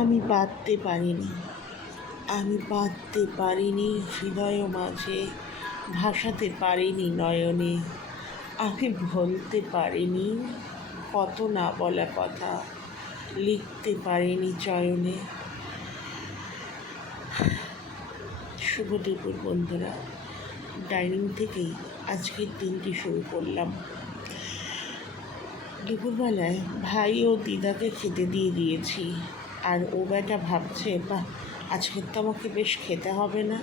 আমি বাঁধতে পারিনি, আমি বাঁধতে পারিনি হৃদয় মাঝে, ভাসাতে পারিনি নয়নে। আমি বলতে পারিনি কত না বলা কথা, লিখতে পারিনি চয়নে। শুভ দুপুর বন্ধুরা, ডাইনিং থেকেই আজকের দিনটি শুরু করলাম। দুপুরবেলায় ভাই ও দিদাকে খেতে দিয়ে দিয়েছি, আর ও বেটা ভাবছে বাহ আজকের তো আমাকে বেশ খেতে হবে না।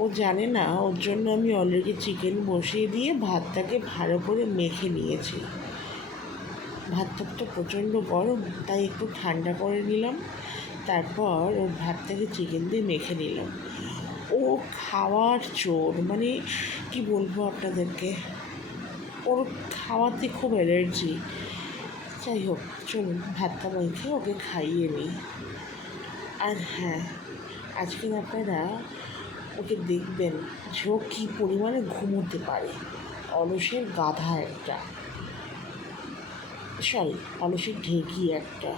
ও জানে না ওর জন্য আমি অলরেডি চিকেন বসিয়ে দিয়ে ভাতটাকে ভালো করে মেখে নিয়েছি। ভাতটা তো প্রচণ্ড গরম, তাই একটু ঠান্ডা করে নিলাম, তারপর ওর ভাতটাকে চিকেন দিয়ে মেখে নিলাম। ও খাওয়ার চোর, মানে কি বলবো আপনাদেরকে, ওর খাওয়াতে খুব অ্যালার্জি। যাই হোক, চলুন ভাতটা মেখে ওকে খাইয়ে নিই। আর হ্যাঁ, আজকে আপনারা ওকে দেখবেন যে ও কী পরিমাণে ঘুমোতে পারে। অলসের গাধা একটা, অলসের ঢেকি একটা।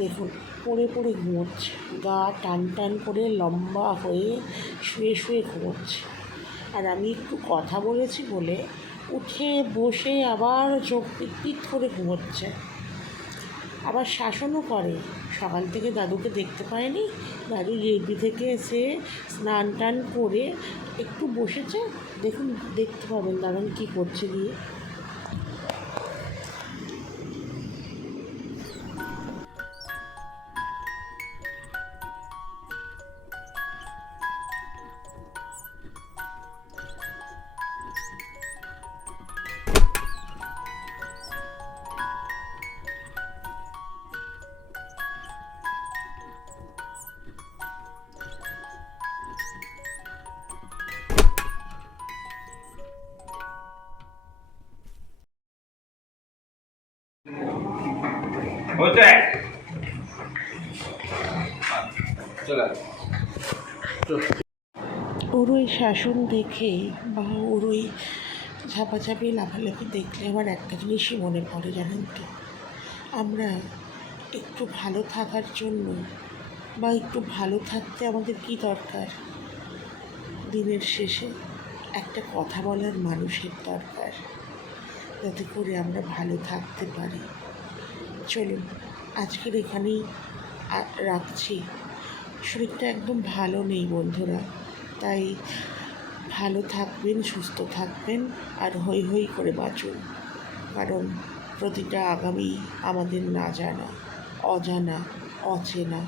দেখুন পড়ে পড়ে ঘুমোচ্ছে, গা টান টান করে লম্বা হয়ে শুয়ে শুয়ে ঘুমোচ্ছে। আর আমি একটু কথা বলেছি বলে উঠে বসে আবার চোখ পিট করে ঘুমোচ্ছে। আবার শাসনও করে, সকাল থেকে দাদুকে দেখতে পায়নি, দাদু রেডি থেকে এসে স্নান টান করে একটু বসেছে। দেখুন, দেখতে পাবেন দারুণ কী করছে গিয়ে। ওর ওই শাসন দেখে বা ওর ওই ঝাপাঝাপি লাফালাফি দেখলে আমার একটা জিনিসই মনে পড়ে, জানেন তো, আমরা একটু ভালো থাকার জন্য বা একটু ভালো থাকতে আমাদের কী দরকার? দিনের শেষে একটা কথা বলার মানুষের দরকার, যাতে করে আমরা ভালো থাকতে পারি। চলুন আজকের এখানেই রাখছি। শরীরটা একদম ভালো নেই বন্ধুরা, তাই ভালো থাকবেন, সুস্থ থাকবেন, আর হৈ হৈ করে বাঁচুন। কারণ প্রতিটা আগামী আমাদের না জানা, অজানা, অচেনা।